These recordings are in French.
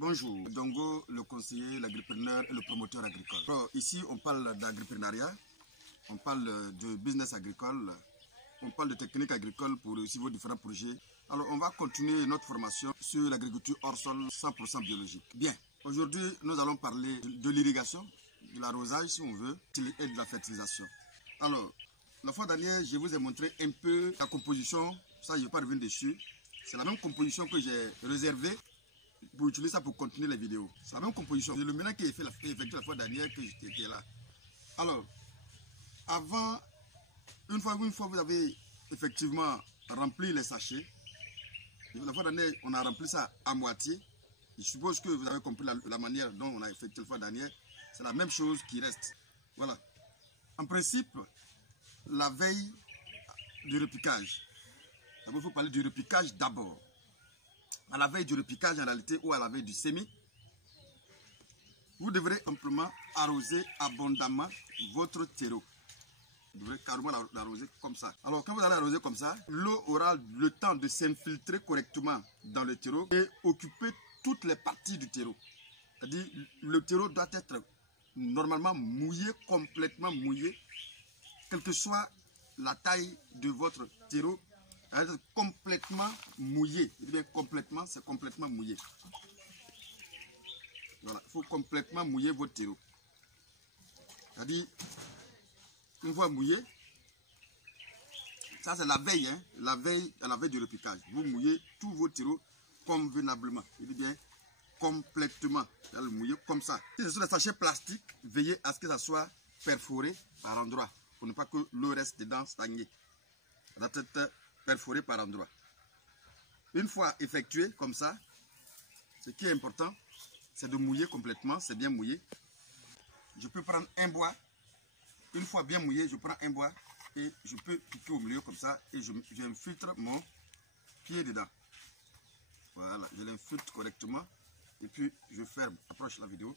Bonjour, Dongo, le conseiller, l'agripreneur et le promoteur agricole. Alors, ici, on parle d'agripreneuriat, on parle de business agricole, on parle de techniques agricoles pour réussir vos différents projets. Alors, on va continuer notre formation sur l'agriculture hors sol 100% biologique. Bien, aujourd'hui, nous allons parler de l'irrigation, de l'arrosage si on veut, et de la fertilisation. Alors, la fois dernière, je vous ai montré un peu la composition, ça je ne vais pas revenir dessus. C'est la même composition que j'ai réservée pour utiliser ça pour continuer les vidéos. C'est la même composition. C'est le mélange qui est effectué la fois dernière qui est là. Alors, avant, une fois vous avez effectivement rempli les sachets, la fois dernière, on a rempli ça à moitié. Je suppose que vous avez compris la manière dont on a effectué la fois dernière. C'est la même chose qui reste. Voilà. En principe, la veille du repiquage. D'abord, il faut parler du repiquage d'abord. À la veille du repiquage en réalité ou à la veille du semis, vous devrez simplement arroser abondamment votre terreau. Vous devrez carrément l'arroser comme ça. Alors quand vous allez arroser comme ça, l'eau aura le temps de s'infiltrer correctement dans le terreau et occuper toutes les parties du terreau. C'est-à-dire le terreau doit être normalement mouillé, complètement mouillé, quelle que soit la taille de votre terreau. Elle est complètement mouillé. Je dis bien complètement, c'est complètement mouillé. Voilà, il faut complètement mouiller votre terreau. C'est-à-dire, une fois mouillé, ça c'est la veille, hein, la veille du repiquage. Vous mouillez tous vos terreaux convenablement. Je dis bien complètement. Vous allez le mouiller comme ça. Si ce sont des sachets plastiques, veillez à ce que ça soit perforé par endroit, pour ne pas que l'eau reste dedans stagnée. Ça doit être perforé par endroit. Une fois effectué comme ça, ce qui est important, c'est de mouiller complètement, c'est bien mouillé. Je peux prendre un bois, une fois bien mouillé, je prends un bois et je peux piquer au milieu comme ça et j'infiltre mon pied dedans. Voilà, je l'infiltre correctement et puis je ferme. Approche la vidéo.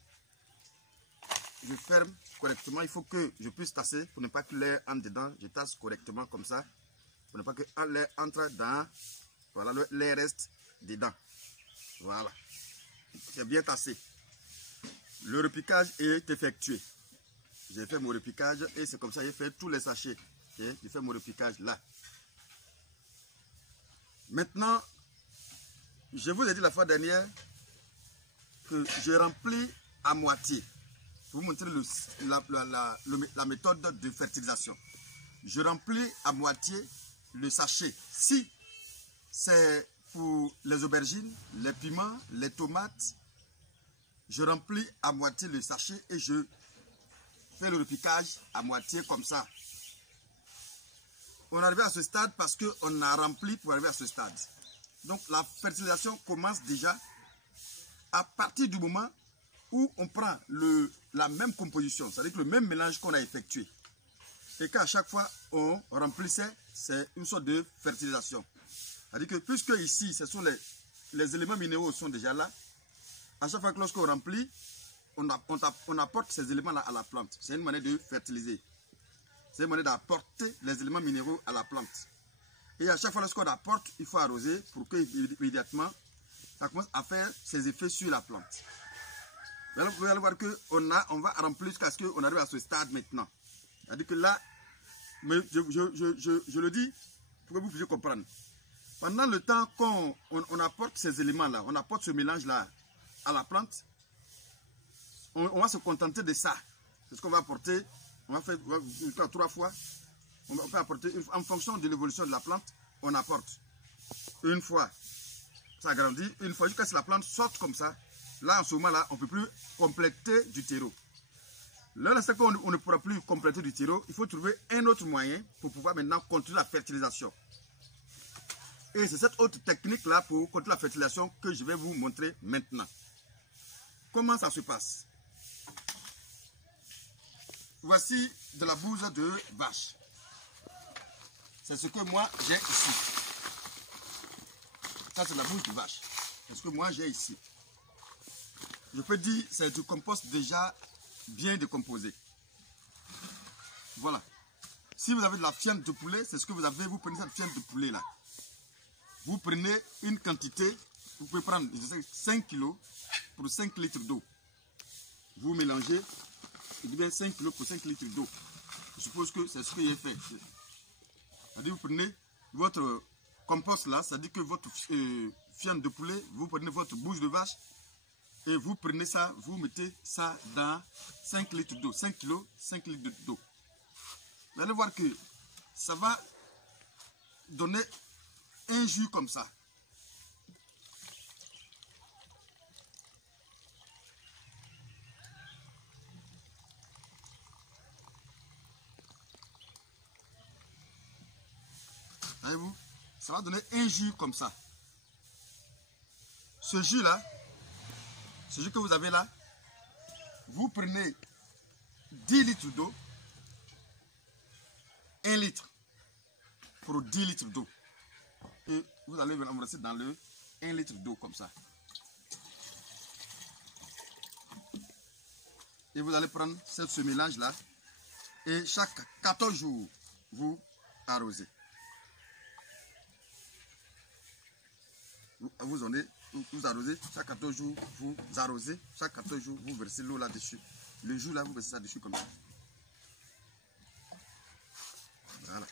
Je ferme correctement, il faut que je puisse tasser pour ne pas que l'air entre dedans. Je tasse correctement comme ça. Pour ne pas que l'air entre dans, voilà, l'air reste dedans. Voilà. C'est bien tassé. Le repiquage est effectué. J'ai fait mon repiquage et c'est comme ça que j'ai fait tous les sachets. Okay? J'ai fait mon repiquage là. Maintenant, je vous ai dit la fois dernière que je remplis à moitié. Pour vous montrer la méthode de fertilisation. Je remplis à moitié le sachet. Si c'est pour les aubergines, les piments, les tomates, je remplis à moitié le sachet et je fais le repiquage à moitié comme ça. On est arrivé à ce stade parce qu'on a rempli pour arriver à ce stade. Donc la fertilisation commence déjà à partir du moment où on prend la même composition, c'est-à-dire le même mélange qu'on a effectué. Et qu'à chaque fois on remplissait, c'est une sorte de fertilisation. C'est-à-dire que puisque ici, ce sont les éléments minéraux sont déjà là, à chaque fois que lorsqu'on remplit, on apporte ces éléments-là à la plante. C'est une manière de fertiliser. C'est une manière d'apporter les éléments minéraux à la plante. Et à chaque fois lorsqu'on apporte, il faut arroser pour que immédiatement, ça commence à faire ses effets sur la plante. Vous allez voir qu'on va remplir jusqu'à ce qu'on arrive à ce stade maintenant. C'est-à-dire que là, mais je le dis pour que vous puissiez comprendre. Pendant le temps qu'on apporte ces éléments-là, on apporte ce mélange-là à la plante, on va se contenter de ça. C'est ce qu'on va apporter. On va faire 3 fois. On va apporter en fonction de l'évolution de la plante, on apporte. Une fois, ça grandit. Une fois, jusqu'à ce que la plante sorte comme ça. Là, en ce moment-là, on ne peut plus compléter du terreau. Là, c'est qu'on ne pourra plus compléter du terreau. Il faut trouver un autre moyen pour pouvoir maintenant continuer la fertilisation. Et c'est cette autre technique-là pour continuer la fertilisation que je vais vous montrer maintenant. Comment ça se passe? Voici de la bouse de vache. C'est ce que moi j'ai ici. Ça, c'est la bouse de vache. C'est ce que moi j'ai ici. Je peux dire c'est du compost déjà bien décomposé. Voilà. Si vous avez de la fiente de poulet, c'est ce que vous avez. Vous prenez cette fiente de poulet là. Vous prenez une quantité vous pouvez prendre 5 kg pour 5 litres d'eau. Vous mélangez, je dis bien 5 kg pour 5 litres d'eau. Je suppose que c'est ce que j'ai fait. C'est-à-dire, vous prenez votre compost là, c'est-à-dire que votre fiente de poulet, vous prenez votre bouche de vache et vous prenez ça, vous mettez ça dans 5 litres d'eau, 5 kg, 5 litres d'eau. Vous allez voir que ça va donner un jus comme ça. Voyez-vous, ça va donner un jus comme ça. Ce jus là, ce jus que vous avez là, vous prenez 10 litres d'eau, 1 litre pour 10 litres d'eau. Et vous allez l'embrasser dans le 1 litre d'eau comme ça. Et vous allez prendre ce mélange là et chaque 14 jours, vous arrosez. Vous arrosez, chaque 14 jours, vous arrosez, chaque 14 jours, vous versez l'eau là-dessus. Le jour là, vous versez ça dessus comme ça. Voilà.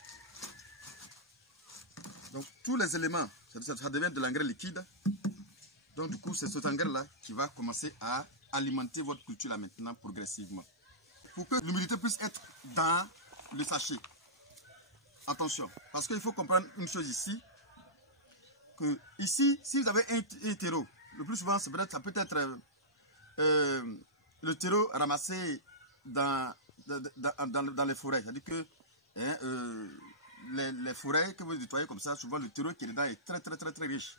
Donc, tous les éléments, ça devient de l'engrais liquide. Donc, du coup, c'est cet engrais-là qui va commencer à alimenter votre culture là maintenant progressivement. Pour que l'humidité puisse être dans le sachet. Attention, parce qu'il faut comprendre une chose ici. Que ici, si vous avez un terreau, le plus souvent, ça peut être le terreau ramassé dans les forêts. C'est-à-dire que les forêts que vous nettoyez comme ça, souvent le terreau qui est dedans est très riche.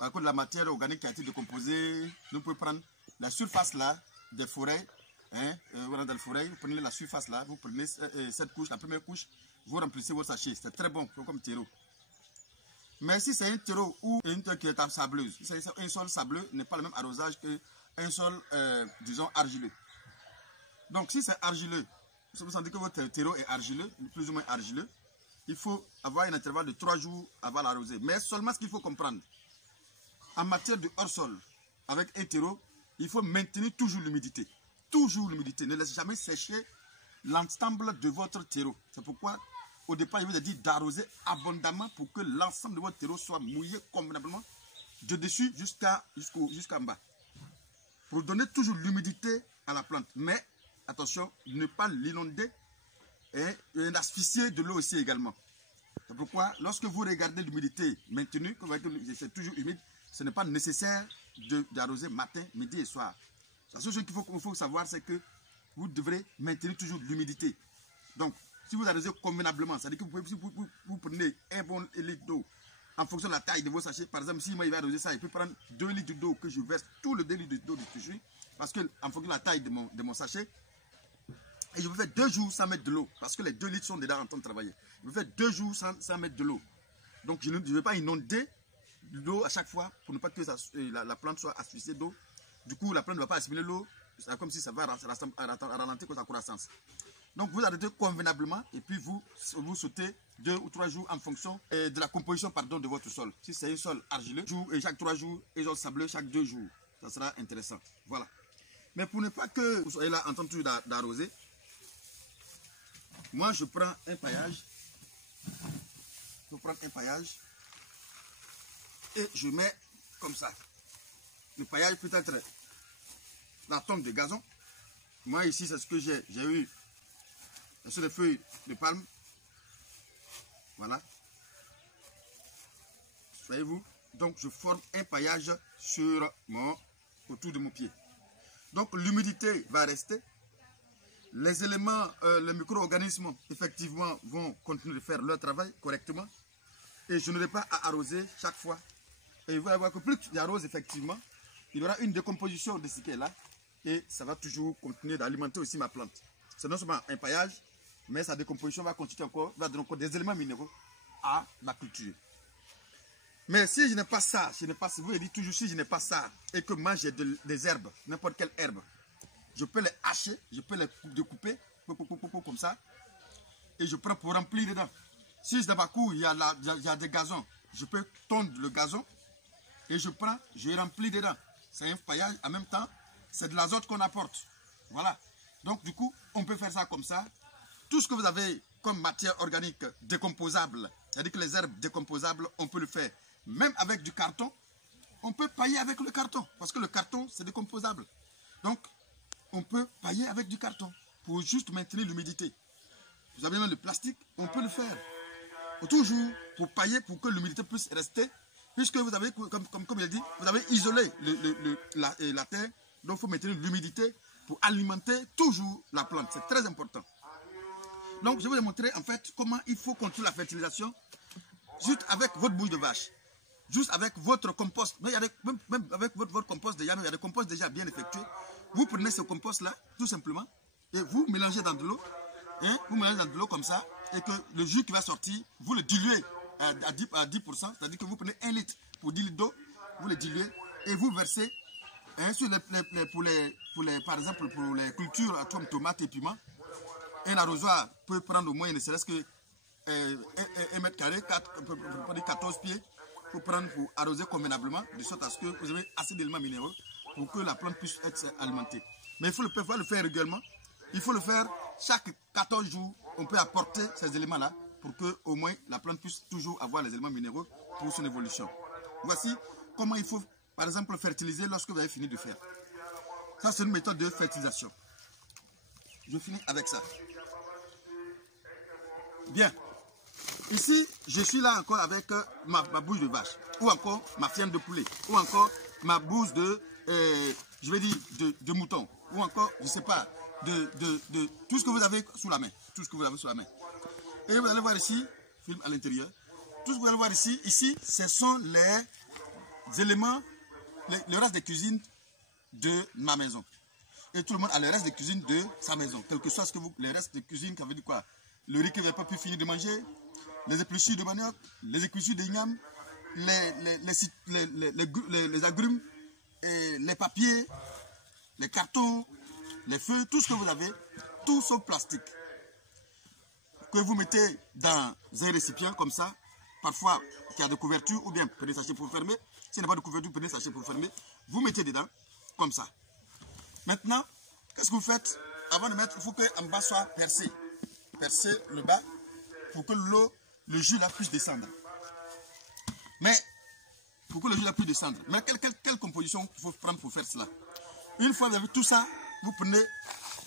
À cause de la matière organique qui a été décomposée, nous pouvons prendre la surface là des forêts. Dans les forêts, vous prenez la surface là, vous prenez cette couche, la première couche, vous remplissez votre sachet. C'est très bon comme terreau. Mais si c'est un terreau ou une terre qui est sableuse, un sol sableux n'est pas le même arrosage qu'un sol, disons, argileux. Donc si c'est argileux, vous sentez que votre terreau est argileux, plus ou moins argileux, il faut avoir un intervalle de 3 jours avant l'arroser. Mais seulement ce qu'il faut comprendre, en matière de hors-sol, avec un terreau, il faut maintenir toujours l'humidité. Toujours l'humidité. Ne laissez jamais sécher l'ensemble de votre terreau. C'est pourquoi au départ, je vous ai dit d'arroser abondamment pour que l'ensemble de votre terreau soit mouillé convenablement de dessus jusqu'en bas. Pour donner toujours l'humidité à la plante. Mais attention, ne pas l'inonder et asphyxier de l'eau aussi également. C'est pourquoi lorsque vous regardez l'humidité maintenue, que c'est toujours humide, ce n'est pas nécessaire d'arroser matin, midi et soir. La seule chose qu'il faut savoir, c'est que vous devrez maintenir toujours l'humidité. Donc, si vous arrosez convenablement, c'est-à-dire que vous prenez un bon litre d'eau en fonction de la taille de vos sachets. Par exemple, si moi il va arroser ça, il peut prendre 2 litres d'eau que je verse tout le 2 litres d'eau dessus. Parce que en fonction de la taille de mon sachet, et je vais faire 2 jours sans mettre de l'eau. Parce que les 2 litres sont déjà en train de travailler. Je vais faire 2 jours sans mettre de l'eau. Donc je ne vais pas inonder l'eau à chaque fois pour ne pas que la plante soit asphyxiée d'eau. Du coup, la plante ne va pas assimiler l'eau. C'est comme si ça va ralentir sa croissance. Donc vous arrêtez convenablement et puis vous sautez 2 ou 3 jours en fonction de la composition de votre sol. Si c'est un sol argileux, et chaque 3 jours, et un sol sableux chaque 2 jours. Ça sera intéressant. Voilà. Mais pour ne pas que vous soyez là en train d'arroser, moi je prends un paillage. Je prends un paillage et je mets comme ça. Le paillage peut être la tonne de gazon. Moi ici c'est ce que j'ai eu. Sur les feuilles de palme. Voilà. Voyez-vous? Donc je forme un paillage autour de mon pied. Donc l'humidité va rester. Les éléments, les micro-organismes, effectivement, vont continuer de faire leur travail correctement. Et je n'aurai pas à arroser chaque fois. Et vous allez voir que plus j'arrose, effectivement, il y aura une décomposition de ce qui est là. Et ça va toujours continuer d'alimenter aussi ma plante. C'est non seulement un paillage, mais sa décomposition va constituer va donner encore des éléments minéraux à la culture. Mais si je n'ai pas ça, vous avez dit toujours si je n'ai pas ça, et que moi j'ai des herbes, n'importe quelle herbe, je peux les hacher, je peux les découper, comme ça, et je prends pour remplir dedans. Si dans ma cour il y a des gazons, je peux tondre le gazon, et je prends, je remplis dedans. C'est un paillage, en même temps, c'est de l'azote qu'on apporte. Voilà. Donc du coup, on peut faire ça comme ça. Tout ce que vous avez comme matière organique décomposable, c'est-à-dire que les herbes décomposables, on peut le faire. Même avec du carton, on peut pailler avec le carton, parce que le carton, c'est décomposable. Donc, on peut pailler avec du carton pour juste maintenir l'humidité. Vous avez même le plastique, on peut le faire. Toujours pour pailler, pour que l'humidité puisse rester, puisque vous avez, comme il a dit, vous avez isolé la terre, donc il faut maintenir l'humidité pour alimenter toujours la plante. C'est très important. Donc, je vais vous montrer en fait comment il faut contrôler la fertilisation juste avec votre bouche de vache. Juste avec votre compost. Mais même avec votre compost déjà, il y a des composts déjà bien effectués. Vous prenez ce compost-là, tout simplement, et vous mélangez dans de l'eau. Vous mélangez dans de l'eau comme ça, et que le jus qui va sortir, vous le diluez à 10%, c'est-à-dire que vous prenez 1 litre pour 10 litres d'eau, vous le diluez, et vous versez sur par exemple pour les cultures comme tomates et piments. Un arrosoir peut prendre au moins ne serait-ce que 1 mètre carré, 14 pieds, pour prendre pour arroser convenablement, de sorte à ce que vous avez assez d'éléments minéraux pour que la plante puisse être alimentée. Mais il faut le faire régulièrement. Il faut le faire chaque 14 jours. On peut apporter ces éléments-là pour que au moins la plante puisse toujours avoir les éléments minéraux pour son évolution. Voici comment il faut, par exemple, fertiliser lorsque vous avez fini de faire. Ça, c'est une méthode de fertilisation. Je finis avec ça. Bien. Ici, je suis là encore avec ma bouche de vache, ou encore ma fienne de poulet, ou encore ma bouche de, je vais dire, de mouton, ou encore, je ne sais pas, de tout ce que vous avez sous la main. Tout ce que vous avez sous la main. Et vous allez voir ici, film à l'intérieur, tout ce que vous allez voir ici, ce sont les éléments, le reste de cuisine de ma maison. Et tout le monde a le reste de cuisine de sa maison. Quel que soit ce que vous, les restes de cuisine, ça veut dire quoi? Le riz que vous n'avez pas pu finir de manger, les épluchures de manioc, les épluchures d'igname, les agrumes, et les papiers, les cartons, les feuilles, tout ce que vous avez, tout sauf plastique. Que vous mettez dans un récipient comme ça, parfois qui a de couverture, ou bien prenez des sachets pour fermer. S'il n'y a pas de couverture, prenez des sachets pour fermer. Vous mettez dedans, comme ça. Maintenant, qu'est-ce que vous faites? Avant de mettre, il faut qu'en bas soit percé. Percer le bas pour que le jus là puisse descendre. Mais pour que le jus là puisse descendre. Mais quelle composition il faut prendre pour faire cela? Une fois que vous avez tout ça, vous prenez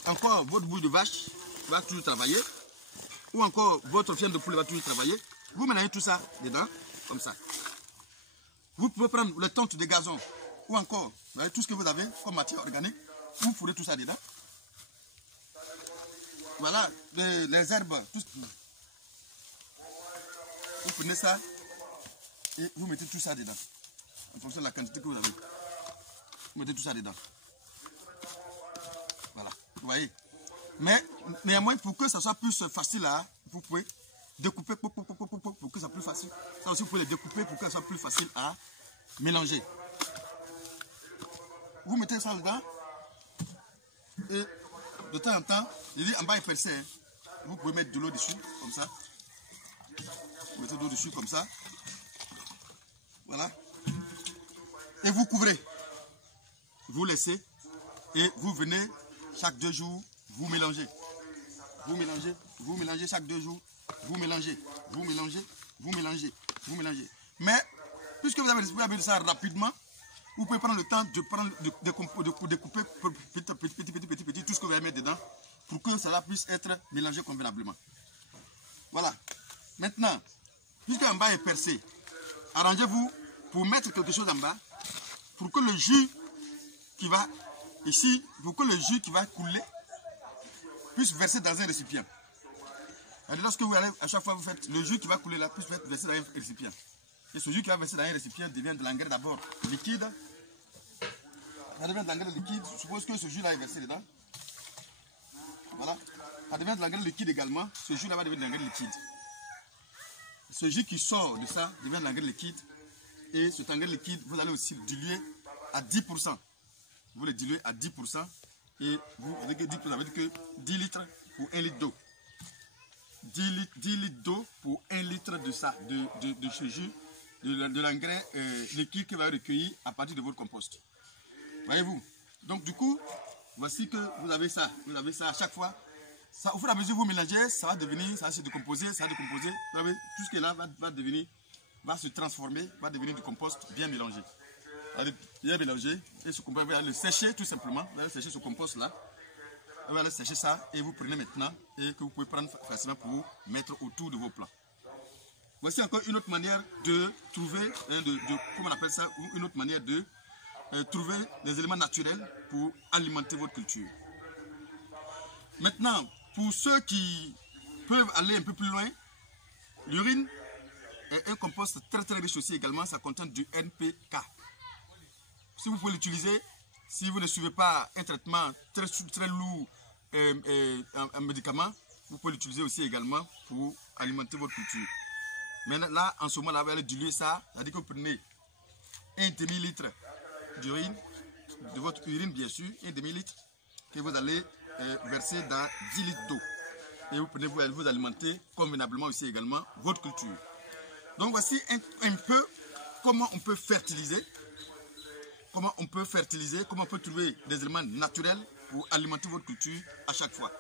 encore votre bouche de vache qui va toujours travailler, ou encore votre fienne de poulet va toujours travailler. Vous mélangez tout ça dedans, comme ça. Vous pouvez prendre le tonte de gazon, ou encore tout ce que vous avez comme matière organique, vous fourrez tout ça dedans. Voilà, les herbes, tout ce que vous prenez ça et vous mettez tout ça dedans. En fonction de la quantité que vous avez. Vous mettez tout ça dedans. Voilà, vous voyez. Mais néanmoins, pour que ça soit plus facile là, vous pouvez découper pour que ça soit plus facile. Ça aussi, vous pouvez les découper pour que ça soit plus facile à mélanger. Vous mettez ça dedans et de temps en temps, je dis en bas est percé, hein. Vous pouvez mettre de l'eau dessus, comme ça. Vous mettez de l'eau dessus, comme ça. Voilà. Et vous couvrez. Vous laissez. Et vous venez chaque 2 jours, vous mélangez. Vous mélangez chaque 2 jours. Vous mélangez. Mais, puisque vous avez ça rapidement, vous pouvez prendre le temps de découper petit tout ce que vous allez mettre dedans pour que cela puisse être mélangé convenablement. Voilà. Maintenant, puisque en bas est percé, arrangez-vous pour mettre quelque chose en bas pour que le jus qui va ici, pour que le jus qui va couler puisse verser dans un récipient. Alors, lorsque vous allez, à chaque fois vous faites le jus qui va couler là, puisse verser dans un récipient. Et ce jus qui va verser dans un récipient devient de l'engrais d'abord liquide. Ça devient de l'engrais liquide. Je suppose que ce jus-là est versé dedans. Voilà. Ça devient de l'engrais liquide également. Ce jus-là va devenir de l'engrais liquide. Ce jus qui sort de ça devient de l'engrais liquide. Et cet engrais liquide, vous allez aussi le diluer à 10%. Vous le diluez à 10%. Et vous, avec 10%, ça veut dire que 10 litres pour 1 litre d'eau. 10 litres d'eau pour 1 litre de ça, de ce jus. de l'engrais liquide que vous avez recueilli à partir de votre compost. Voyez-vous? Donc du coup, voici que vous avez ça. Vous avez ça à chaque fois. Ça, au fur et à mesure que vous mélangez, ça va devenir, ça va se décomposer, ça va décomposer. Vous savez, tout ce qui est là va se transformer, va devenir du compost bien mélangé. Bien mélangé. Et ce compost, vous allez le sécher tout simplement. Vous allez sécher ce compost là. Vous allez sécher ça et vous prenez maintenant et que vous pouvez prendre facilement pour vous mettre autour de vos plats. Voici encore une autre manière de trouver, comment on appelle ça, une autre manière de trouver des éléments naturels pour alimenter votre culture. Maintenant, pour ceux qui peuvent aller un peu plus loin, l'urine est un compost très très riche aussi également, ça contient du NPK. Si vous pouvez l'utiliser, si vous ne suivez pas un traitement très lourd, un médicament, vous pouvez l'utiliser aussi également pour alimenter votre culture. Mais là, en ce moment-là, vous allez diluer ça, c'est-à-dire que vous prenez un demi-litre d'urine, de votre urine bien sûr, un demi-litre, que vous allez verser dans 10 litres d'eau. Et vous allez vous alimenter convenablement aussi également votre culture. Donc voici un peu comment on peut fertiliser, comment on peut trouver des éléments naturels pour alimenter votre culture à chaque fois.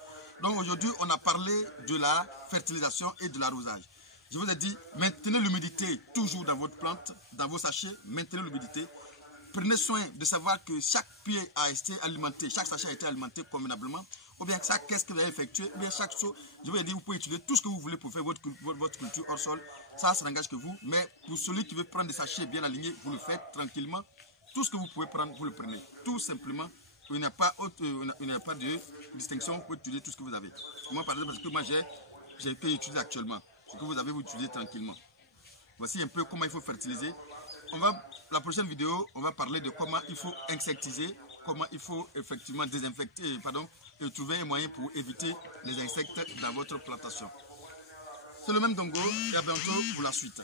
Donc aujourd'hui, on a parlé de la fertilisation et de l'arrosage. Je vous ai dit, maintenez l'humidité toujours dans votre plante, dans vos sachets, maintenez l'humidité. Prenez soin de savoir que chaque pied a été alimenté, chaque sachet a été alimenté convenablement, ou bien chaque caisse que vous avez effectué, ou bien chaque chose. Je vous ai dit, vous pouvez utiliser tout ce que vous voulez pour faire votre culture hors sol. Ça n'engage que vous, mais pour celui qui veut prendre des sachets bien alignés, vous le faites tranquillement. Tout ce que vous pouvez prendre, vous le prenez. Tout simplement, il n'y a pas de distinction, vous pouvez utiliser tout ce que vous avez. Moi, par exemple, parce que moi, j'ai que utiliser actuellement. Ce que vous avez, vous utilisez tranquillement. Voici un peu comment il faut fertiliser. La prochaine vidéo, on va parler de comment il faut insectiser, comment il faut effectivement désinfecter, et trouver un moyen pour éviter les insectes dans votre plantation. C'est le même Dongo et à bientôt pour la suite.